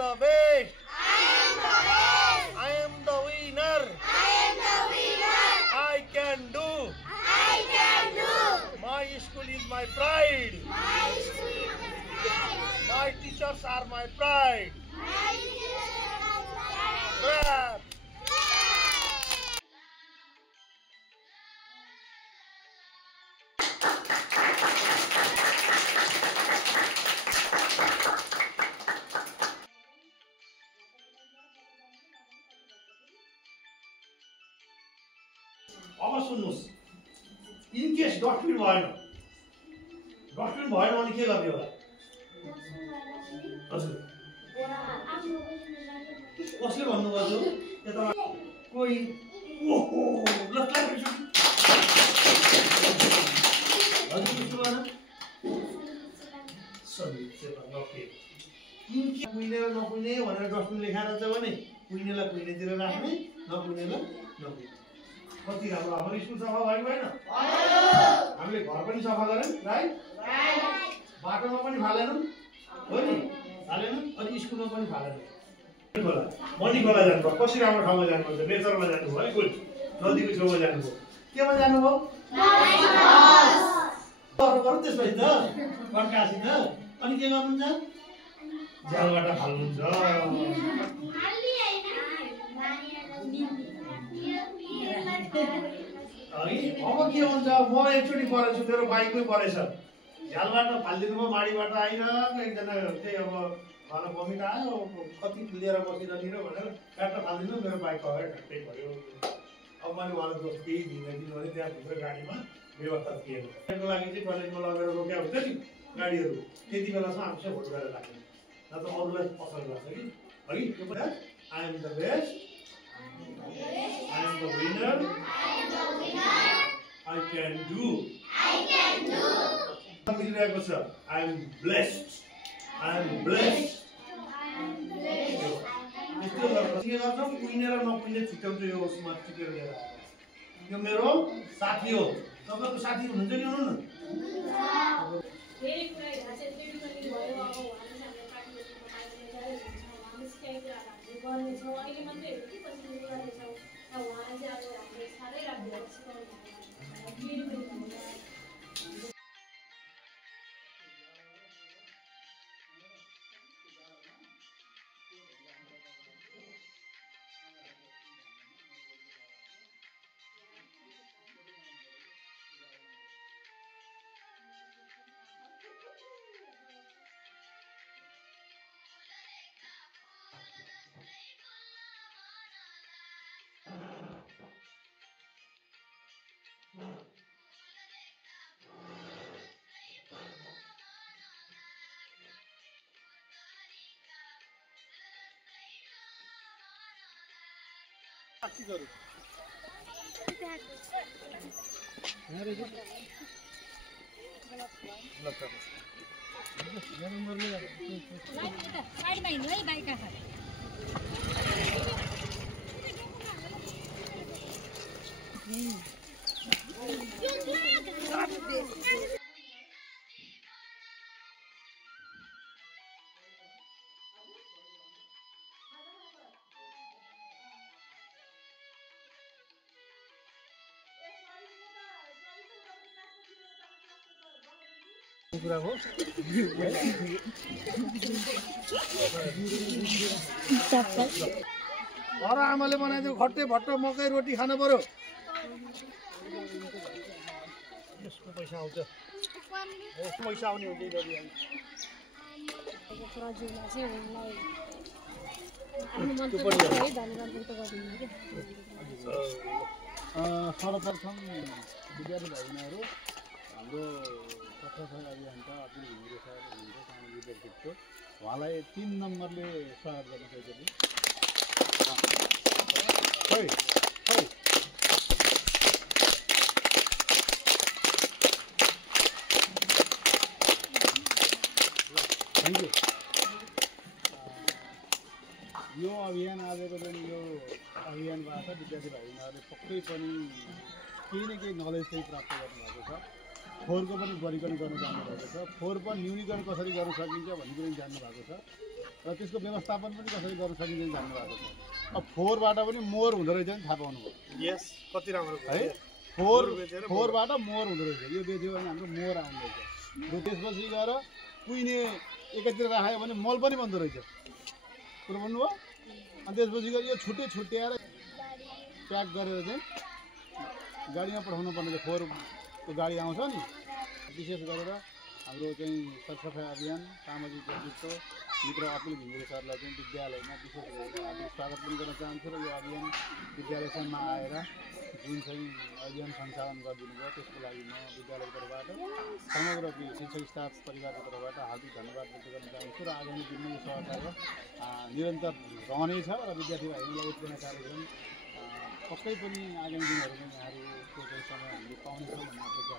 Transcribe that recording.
the best. I am the winner. I can do. My school is my pride. My teachers are my pride. Clap. अब सुन्नुहोस् in case dustbin भएन भने के गर्ने होला हजुर कसले भन्नुभयो यता कोही ओहो ल हजुर के भएन सरी ओके इन के कुइनेर नकुइने भनेर डस्टबिन लेखाएर छ भने कुइनेलाई कुइनेतिर राख्ने नकुइनेलाई नकुइने कति राम्रो हाम्रो स्कुल सफा भयो भएन हामीले घर पनि सफा गर्यौं राइट बाटोमा पनि फालेनौं हो नि फालेनौं अनि स्कुलमा पनि फालेनौं मनी खोला जानुभयो कति राम्रो ठाउँमा जानुपर्छ नेचरमा जानुभयो है गुड नदीको छेउमा जानुभयो केमा जानुभयो गर्नु त्यसपछि त प्रकाशी त अनि के गर्नुहुन्छ झ्यालबाट फाल्नुहुन्छ अब के हुन्छ म एकचोटि परेछु मेरो बाइकमै परेछ झ्यालबाट फालिदिनु भयो माडीबाट आइरहेको एकजना चाहिँ अब खाना बमिट आयो कति लिएर बसिरहने भनेर काट्टा फालिदिनु मेरो बाइक अगाडि ठट्टै भयो अब मैले उहाँलाई दोष केही दिँदैन किनभने त्यहाँ भित्र गाडीमा व्यवस्था थिएन त्यसको लागि चाहिँ टोइलेटमा लगेर रोक्या हुन्छ नि गाडीहरू त्यति बेलासम्म आफूसँग भोट गरेर राख्ने न त अरूलाई पसल गर्छ कि है त्यो पनि I am the best I am the winner. I can do. मिलिरहेको छ I am blessed. यस्तो के गर्छौँ कुइने र नकुइने छुट्याउँछ यो उसमा टिकेर लिएर यो मेरो साथी हो तपाईको साथी हुनुहुन्छ नि हुनु न धेरै कुरा चाहिँ टेक्निकली भयो अब उहाँले गर्ने छौँ अहिले मात्रै हेर्नु कि पछि गर्ने छौँ उहाँले चाहिँ अब हामीले साह्रै राम्रो सिकाउनु साइडमा हिँड्नु है बाइक कुरा हो घर आमाले बनाइदियो खट्टे भट्टो मकै रोटी खानु पर्यो यसको पैसा आउँछ पैसा आउने हुन्छ सर्वप्रथम विद्यार्थी भाइबहिनीहरू हाम्रो अभियानका अब्दुल घिमिरे सर हुनुहुन्छ सानो लिडरसिपको उहाँलाई 3 नम्बरले स्वागत गर्न चाहन्छु थ्याङ्क यू यो अभियान आजको दिन यो अभियानबाट विद्यार्थी भाइबहिनीहरूले पक्कै पनि केही न केही नलेज चाहिँ प्राप्त गर्नुभएको छ फोहोरको पनि वर्गीकरण गर्न जान्नुभएको छ फोहोर पनि न्यूनीकरण कसरी गर्न सकिन्छ भन्ने कुरा जान्नुभएको छ र त्यसको व्यवस्थापन पनि कसरी गर्न सकिन्छ जान्नु भएको छ। अब फोहोरबाट पनि मोहर हुँदो रहेछ नि थाहा पाउनुभयो यस कति राम्रो है। फोहोरबाट मोहर हुँदो रहेछ, यो बेच्यो भने हाम्रो मोहर आउँदो रहेछ। र त्यसपछि गएर कुहिने एकातिर राख्यो भने मल पनि बन्दो रहेछ, कुरो भन्नुभयो। अनि त्यसपछि गएर यो छुट्याएर प्याक गरेर चाहिँ गाडीमा पठाउनु पर्ने चाहिँ फोहोरको गाडी आउँछ नि। विशेष गरेर हाम्रो चाहिँ सरसफाइ अभियान सामाजिक नेतृत्व मित्र अपिल घिमिरे सरलाई चाहिँ विद्यालयमा विशेष गरेर हार्दिक स्वागत पनि गर्न चाहन्छु। र यो अभियान विद्यालयसम्म आएर जुन चाहिँ अभियान सञ्चालन गरिदिनु भयो त्यसको लागि म विद्यालयको तर्फबाट समग्र शिक्षक स्टाफ परिवारको तर्फबाट हार्दिक धन्यवाद व्यक्त गर्न चाहन्छु। र आगामी दिनमा यो सहकार्य निरन्तर रहनेछ र विद्यार्थीलाई हामीलाई उत्पन्न कार्यक्रम पक्कै पनि आगामी दिनहरूमा यहाँहरूको चाहिँ समय हामीले पाउनेछौँ भन्ने अपेक्षा